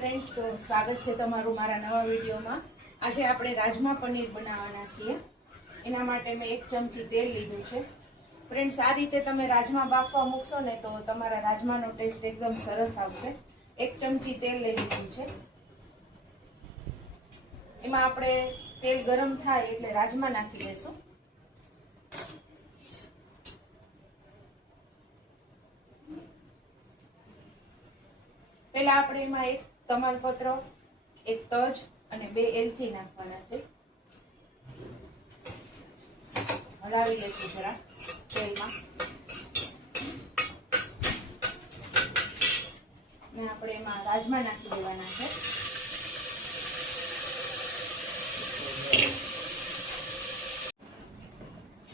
Friends, તો સ્વાગત છે તમારું મારા નવા વિડીયોમાં। આજે આપણે રાજમા પનીર બનાવવાના છીએ। એના માટે મેં 1 ચમચી તેલ લીધું છે। ફ્રેન્ડ્સ, આ રીતે તમે રાજમા બાફવા મૂકશો ને તો તમારા રાજમાનો ટેસ્ટ એકદમ સરસ આવશે। 1 ચમચી તેલ લઈ લીધું છે। એમાં આપણે તેલ ગરમ થાય એટલે રાજમા નાખી દઈશું। પહેલા આપણે એમાં 1 તમાલપત્ર, 1 તજ અને 2 એલચી નાખવાના છે। હલાવી લઈશું જરા તેલમાં ને આપણે એમાં રાજમા નાખી દેવાના છે।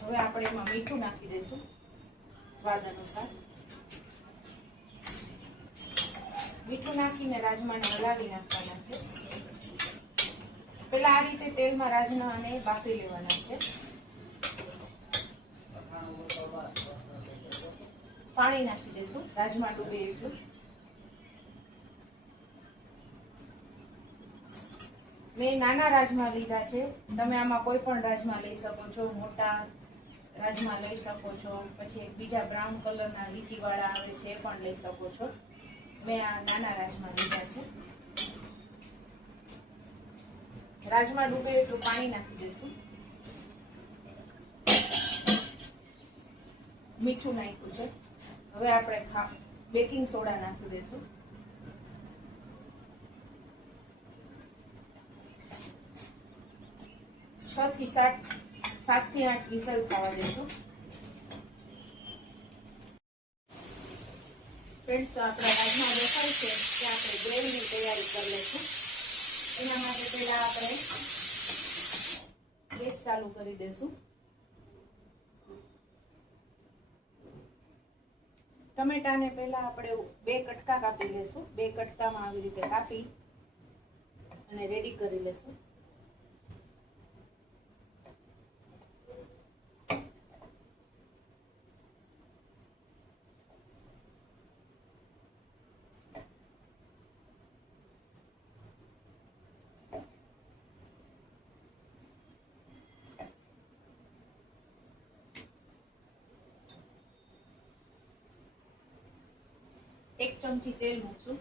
હવે આપણે એમાં મીઠું નાખી દઈશું સ્વાદ અનુસાર। મીઠું નાખીને રાજમાને હલાવી નાખવાના છે। પહેલા આ રીતે તેલમાં રાજમાને બાફી લેવાના છે। પાણી નાખી દઈશું રાજમા ડૂબે એટલું। મેં નાના રાજમા લીધા છે, તમે આમાં કોઈ પણ રાજમા લઈ શકો છો, મોટા રાજમા લઈ શકો છો, પછી બીજા બ્રાઉન કલરના લીટીવાળા આવે છે એ પણ લઈ શકો છો। મેં આ નાના રાજમા લીધા છે। રાજમા ડૂબે એટલું પાણી નાખી દઈશું। મીઠું નાખ્યું છે। હવે આપણે બેકિંગ સોડા નાખી દઈશું। છ થી 8 વિસલ થવા દઈશું। ફ્રેન્ડ્સ, તો આપણા રાજમા બફાય છે કે આપણે ગ્રેવીની તૈયારી કરી લઈશું। એના માટે પહેલા આપણે ગેસ ચાલુ કરી દઈશું। ટમેટાને પહેલા આપણે 2 કટકા કાપી લેશું। 2 કટકામાં આવી રીતે કાપી અને રેડી કરી લેશું। એક ચમચી તેલ મૂકશું।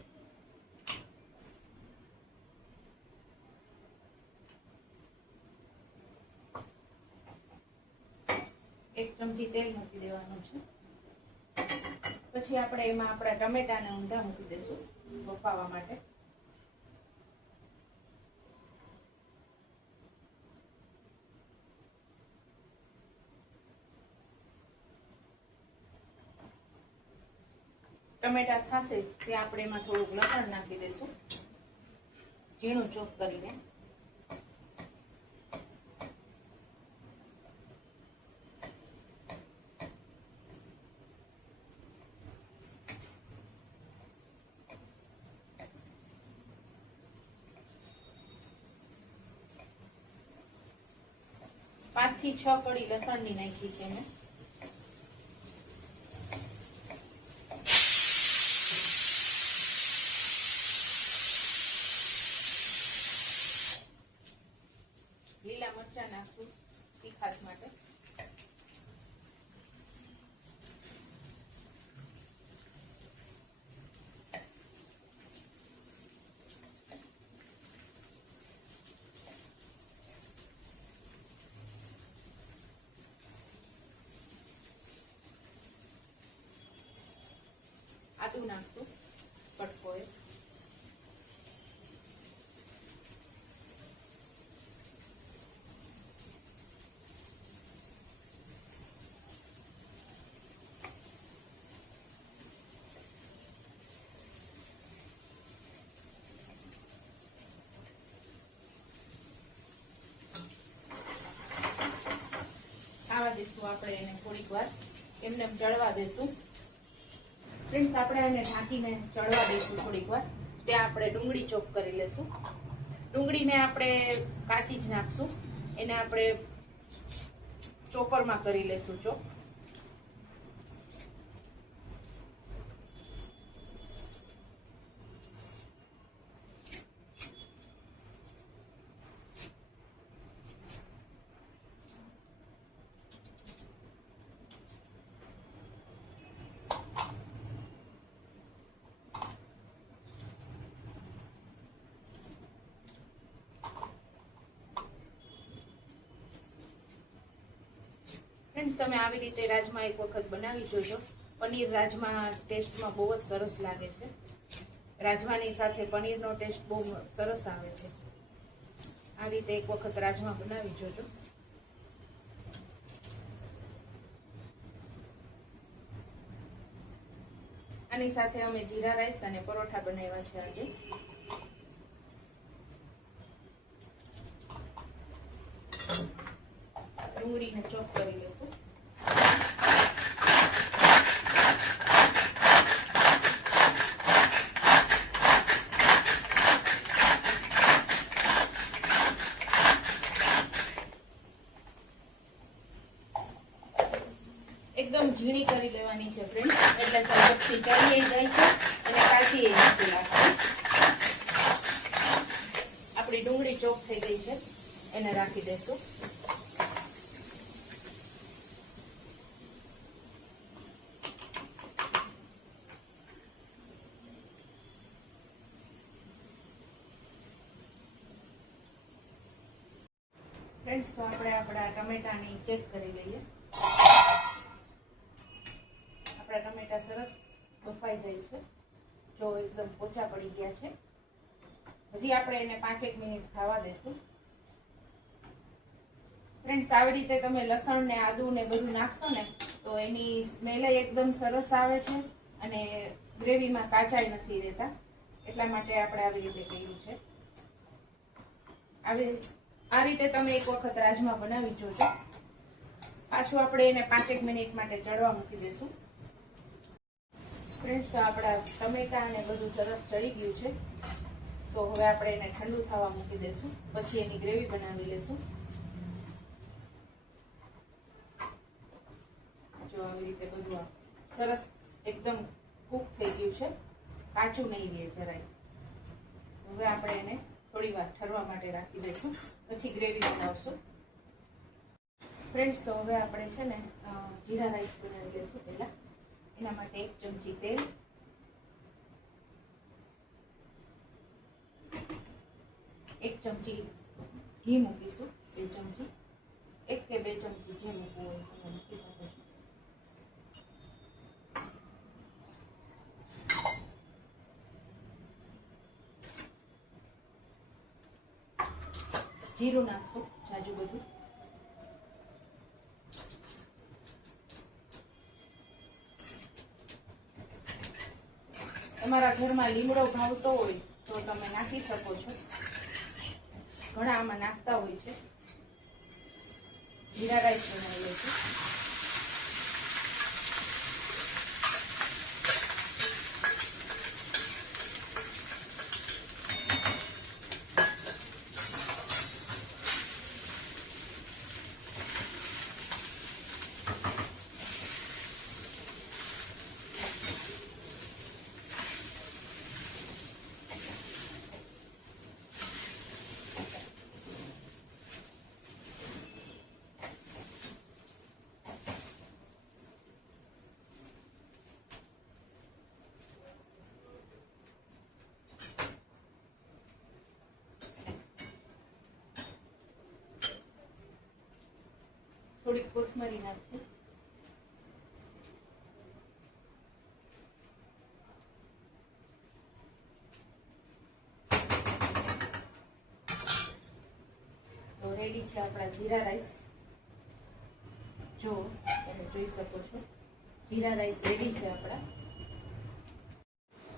એક ચમચી તેલ મૂકી દેવાનું છે। પછી આપણે એમાં આપણા ટમેટાને ઊંધા મૂકી દઈશું બફાવા માટે। ટમેટા થશે ત્યાં આપણે એમાં થોડુંક લસણ નાખી દઈશું ઝીણું ચોપ કરીને। પાંચ થી 6 કળી લસણની નાખી છે મેં। લીલા મરચા નાખશું તીખાશ માટે। આદુ નાખશું કટકો એ। આવા દઈશું આપણે એને થોડીક વાર એમને ચડવા દઈશું। ફ્રેન્ડ્સ, આપણે એને ઢાંકીને ચડવા દઈશું થોડીક વાર। ત્યાં આપણે ડુંગળી ચોપ કરી લેશું। ડુંગળીને આપણે કાચી જ નાખશું, એને આપણે ચોપરમાં કરી લેશું ચોપ। ફ્રેન્ડ્સ, તમે આવી રીતે રાજમા એક વખત બનાવી જોજો. પનીર રાજમા ટેસ્ટમાં બહુ જ સરસ લાગે છે. રાજમાની સાથે પનીરનો ટેસ્ટ બહુ સરસ આવે છે. આ રીતે એક વખત રાજમા બનાવી જોજો. આની સાથે અમે જીરા રાઈસ અને પરોઠા બનાવ્યા છે આજે. ડુંગળીને ચોપ કરી લેશું. એકદમ ઝીણી કરી લેવાની છે ફ્રેન્ડ, એટલે ઝડપથી ચડી જાય છે અને કાચી નથી લાગતી. આપણી ડુંગળી ચોપ થઈ ગઈ છે, એને રાખી દેશું. ફ્રેન્ડ્સ, તો આપણે આપણા ટમેટાની ચેક કરી લઈએ. આપણા ટમેટા સરસ બફાઈ જાય છે. જો એકદમ પોચા પડી ગયા છે. હજી આપણે એને 5-1 મિનિટ ખાવા દેશું. ફ્રેન્ડ્સ, આવી રીતે તમે લસણ ને આદુ ને બધું નાખશો ને તો એની સ્મેલ એકદમ સરસ આવે છે અને ગ્રેવીમાં કાચાઈ નથી રહેતા. એટલા માટે આપણે આવી રીતે કર્યું છે. આ રીતે તમે એક વખત રાજમા બનાવી જોજો. પાછું આપણે એને 5-1 મિનિટ માટે ચડવા મૂકી દઈશું. ફ્રેન્ડ્સ, તો આપણા ટમેટા અને બધું સરસ ચડી ગયું છે. તો હવે આપણે એને ઠંડુ થવા મૂકી દઈશું. પછી એની ગ્રેવી બનાવી લઈશું. જો આવી રીતે બધું સરસ એકદમ કૂક થઈ ગયું છે, કાચું નહીં રહે જરાય. હવે આપણે એને થોડી વાર ઠરવા માટે રાખી દઈશું, પછી ગ્રેવી બનાવશું. ફ્રેન્ડ્સ, તો હવે આપણે છે ને જીરા રાઈસ બનાવી લઈશું. પહેલા એના માટે 1 ચમચી તેલ, 1 ચમચી ઘી મૂકીશું, 2 ચમચી, 1 કે 2 ચમચી જે મૂકવું હોય તમે મૂકી શકો છો. જીરું નાખશું જાજુ બધું. તમારા ઘરમાં લીમડો ભાવતો હોય તો તમે નાખી શકો છો. ઘણા આમાં નાખતા હોય છે. જીરા રાઈસ બનાવી લઈશું. થોડીક કોથમરી નાખશું. તો રેડી છે આપણા જીરા રાઈસ. જો તમે જોઈ શકો છો જીરા રાઈસ રેડી છે આપણા.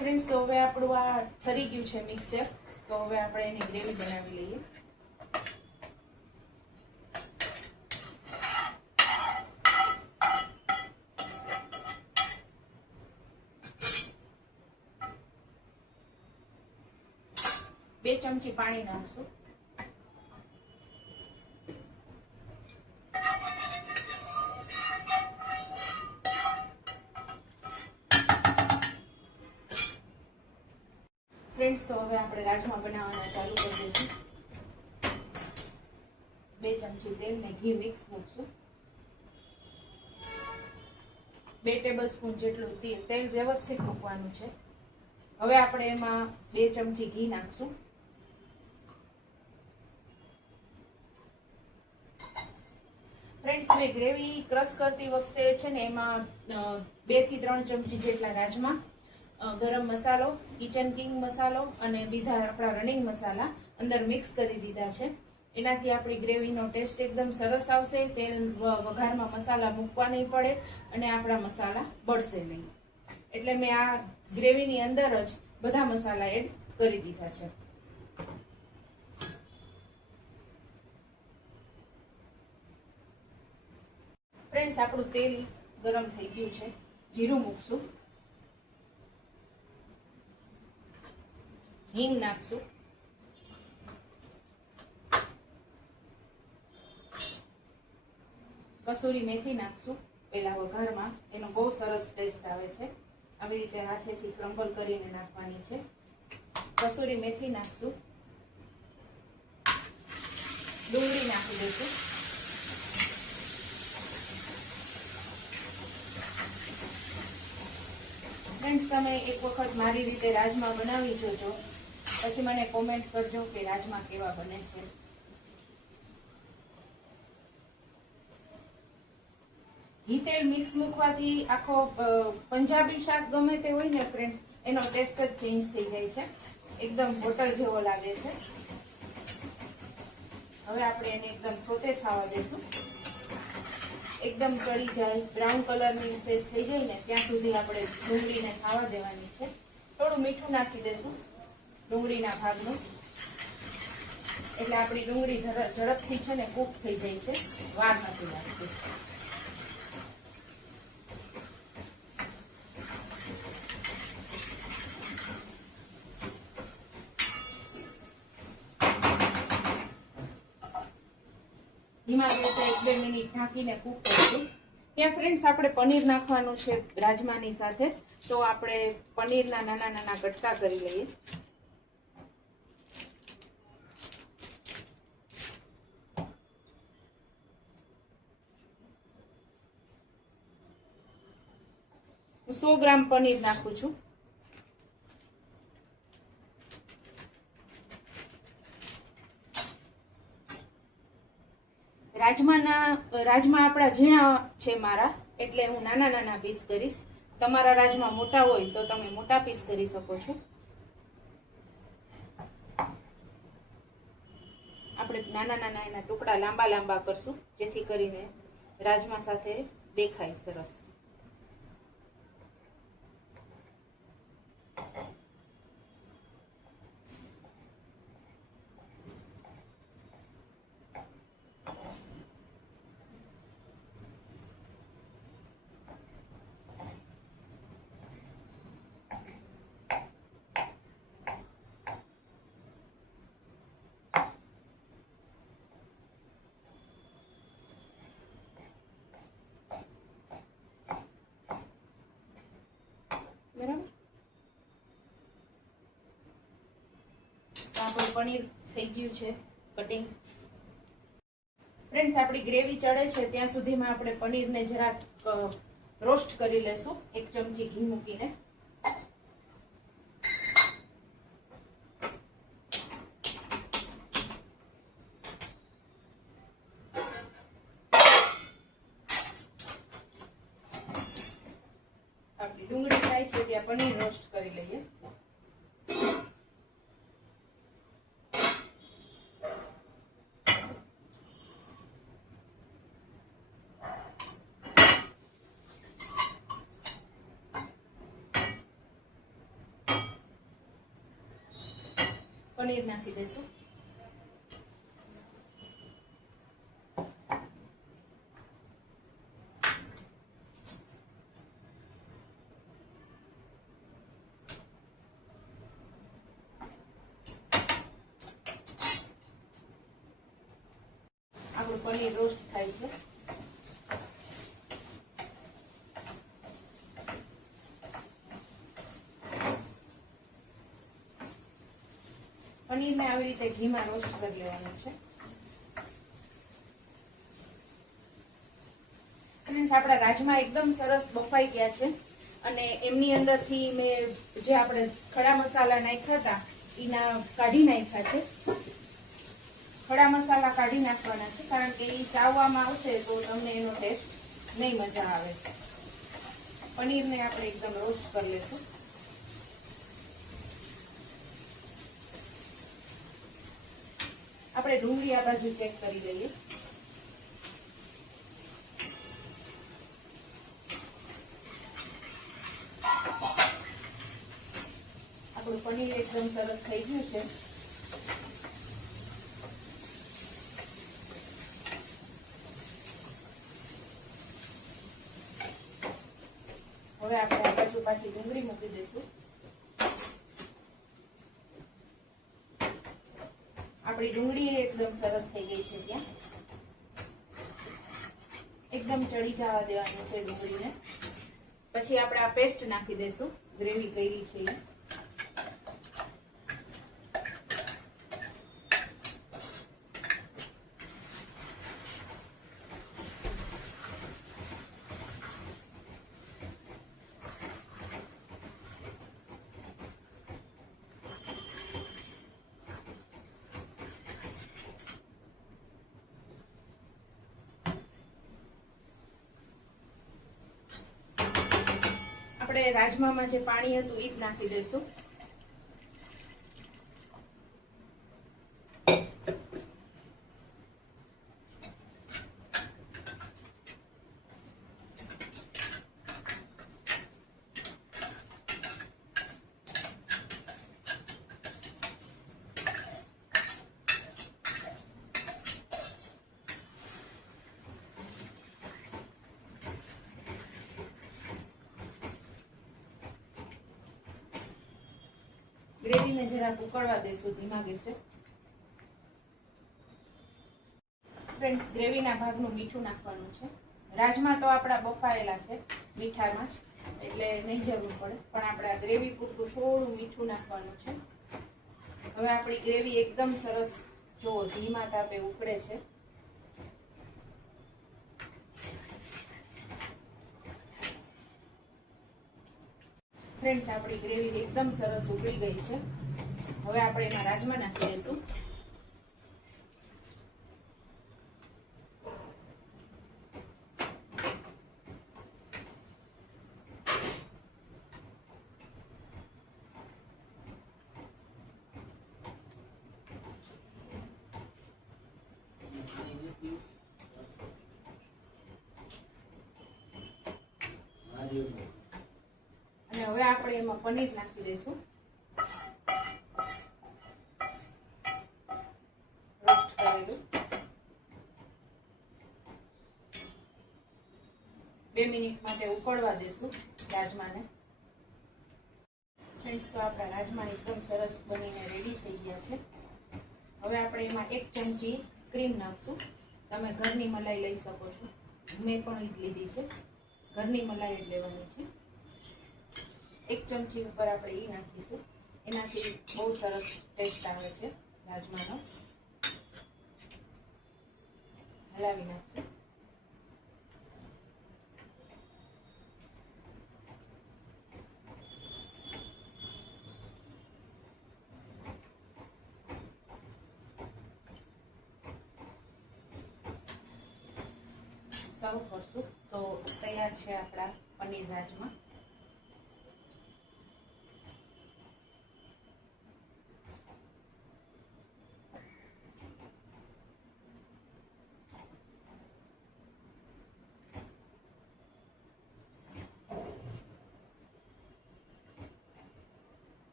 ફ્રેન્ડ્સ, તો હવે આપણું આ ઠરી ગયું છે મિક્સચર. તો હવે આપણે એની ગ્રેવી બનાવી લઈએ. બે ચમચી પાણી નાખશું. ફ્રેન્ડ્સ, તો હવે આપણે રાજમા બનાવવાના ચાલુ કરી દઈશું. 2 ચમચી તેલ ને ઘી મિક્સ મૂકશું. 2 ટેબલસ્પૂન જેટલું તેલ વ્યવસ્થિત મૂકવાનું છે. હવે આપણે એમાં 2 ચમચી ઘી નાખશું. ફ્રેન્ડ્સ, મેં ગ્રેવી ક્રશ કરતી વખતે છે ને એમાં 2 થી 3 ચમચી જેટલા રાજમા, ગરમ મસાલો, કિચન કિંગ મસાલો અને બીજા આપણા રનિંગ મસાલા અંદર મિક્સ કરી દીધા છે. એનાથી આપણી ગ્રેવીનો ટેસ્ટ એકદમ સરસ આવશે. તેલ વઘારમાં મસાલા મૂકવા નહીં પડે અને આપણા મસાલા બળશે નહીં. એટલે મેં આ ગ્રેવીની અંદર જ બધા મસાલા એડ કરી દીધા છે. ફ્રેન્ડ્સ, આપણું તેલ ગરમ થઈ ગયું છે. જીરું મૂકશું, હિંગ નાખશું, કસૂરી મેથી નાખશું. પેલા વઘારમાં એનો બહુ સરસ ટેસ્ટ આવે છે. આવી રીતે હાથેથી ક્રમ્બલ કરીને નાખવાની છે. કસૂરી મેથી નાખશું, ડુંગળી નાખી દઈશું, ફ્રેન્ડ્સ, તમે એક વખત મારી રીતે રાજમા બનાવી જોજો, પછી મને કોમેન્ટ કરજો કે રાજમા કેવા બને છે. ઘી તેલ મિક્સ મૂકવાથી આખો પંજાબી શાક ગમે તે હોય ને ફ્રેન્ડ્સ, એનો ટેસ્ટ જ ચેન્જ થઈ જાય છે. એકદમ હોટલ જેવો લાગે છે. હવે આપણે એને એકદમ સોતે થવા દઈશું. એકદમ ચડી જાય, બ્રાઉન કલરની સેજ થઈ જાય ને ત્યાં સુધી આપણે ડુંગળીને ખાવા દેવાની છે. થોડું મીઠું નાખી દઈશું ડુંગળીના ભાગનું, એટલે આપણી ડુંગળી ઝડપથી છે ને કૂક થઈ જાય છે, વાર નથી લાગતી. ધીમા ગેસે 1-2 મિનિટ ઢાંકીને કૂક કરીશું. ત્યાં ફ્રેન્ડ્સ આપણે પનીર નાખવાનું છે રાજમાની સાથે, તો આપણે પનીરના નાના નાના કટકા કરી લઈએ. હું 100 ગ્રામ પનીર નાખું છું. રાજમા આપણા ઝીણા છે મારા, એટલે હું નાના નાના પીસ કરીશ. તમારા રાજમા મોટા હોય તો તમે મોટા પીસ કરી શકો છો. આપણે નાના નાના એના ટુકડા લાંબા લાંબા કરશું, જેથી કરીને રાજમા સાથે દેખાય સરસ. બરાબર, આપણું પનીર થઈ ગયું છે કટિંગ. ફ્રેન્ડ્સ, આપણી ગ્રેવી ચડે છે ત્યાં સુધીમાં આપણે પનીરને જરાક રોસ્ટ કરી લેશું 1 ચમચી ઘી મૂકીને. આપણી ડુંગળી થાય છે ત્યાં પનીર રોસ્ટ કરી લઈએ. પનીર નાખી દઈશું. આપણું પનીર રોસ્ટ થાય છે. પનીરને આવી રીતે ઘીમાં રોસ્ટ કરી લેવાનું છે. ફ્રેન્ડ્સ, આપણા રાજમા એકદમ સરસ બફાઈ ગયા છે અને એમની અંદરથી મેં જે આપણે ખડા મસાલા નાખ્યા હતા એના કાઢી નાખ્યા છે. ખડા મસાલા કાઢી નાખવાના છે, કારણ કે એ ચાવવામાં આવશે તો તમને એનો ટેસ્ટ નહીં મજા આવે. પનીરને આપણે એકદમ રોસ્ટ કરી લઈશું. આપણે ડુંગળી આ બાજુ ચેક કરી લઈએ. આપણું પનીર એકદમ સરસ થઈ ગયું છે. હવે આપણે આ બાજુ પાછી ડુંગળી મૂકી દઈશું. આપણી ડુંગળી એકદમ સરસ થઈ ગઈ છે. ત્યાં એકદમ ચડી જવા દેવાની છે ડુંગળીને. પછી આપણે આ પેસ્ટ નાખી દઈશું, ગ્રેવી કરી છે એ. આપણે રાજમામાં જે પાણી હતું એ જ નાખી દઈશું. ગ્રેવીને જરાક ઉકળવા દઈશું ધીમા ગેસે. ફ્રેન્ડ્સ, ગ્રેવીના ભાગનું મીઠું નાખવાનું છે. રાજમા તો આપણા બફાયેલા છે મીઠામાં જ, એટલે નહીં જરૂર પડે, પણ આપણે આ ગ્રેવી પૂરતું થોડું મીઠું નાખવાનું છે. હવે આપણી ગ્રેવી એકદમ સરસ જો ધીમા તાપે ઉકળે છે. ફ્રેન્ડ્સ, આપણી ગ્રેવી એકદમ સરસ ઉકળી ગઈ છે. હવે આપણે એમાં રાજમા નાખી દઈશું. અને હવે આપણે એમાં પનીર નાખી દઈશું. રોસ્ટ કરેલું. 2 મિનિટ માટે ઉકળવા દઈશું રાજમાને. ફ્રેન્ડ્સ, તો આપણા રાજમા એકદમ સરસ બનીને રેડી થઈ ગયા છે. હવે આપણે એમાં 1 ચમચી ક્રીમ નાખશું. તમે ઘરની મલાઈ લઈ શકો છો. મેં પણ ઈ જ લીધી છે. ઘરની મલાઈ જ લેવાની છે. 1 ચમચી ઉપર આપણે એ નાખીશું. એનાથી બહુ સરસ ટેસ્ટ આવે છે રાજમાનો. હલાવી નાખશું. સર્વ કરશું તો તૈયાર છે આપણા પનીર રાજમા.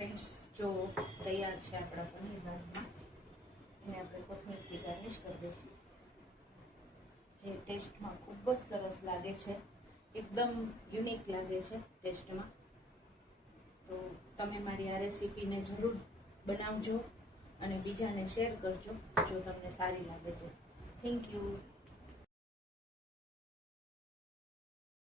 ફ્રેન્ડ્સ, જો તૈયાર છે આપણા પનીર રાજમા. એને આપણે કોથમીરથી ગાર્નિશ કરી દઈશું, જે ટેસ્ટમાં ખૂબ જ સરસ લાગે છે. એકદમ યુનિક લાગે છે ટેસ્ટમાં. તો તમે મારી આ રેસીપીને જરૂર બનાવજો અને બીજાને શેર કરજો જો તમને સારી લાગે તો. Thank you.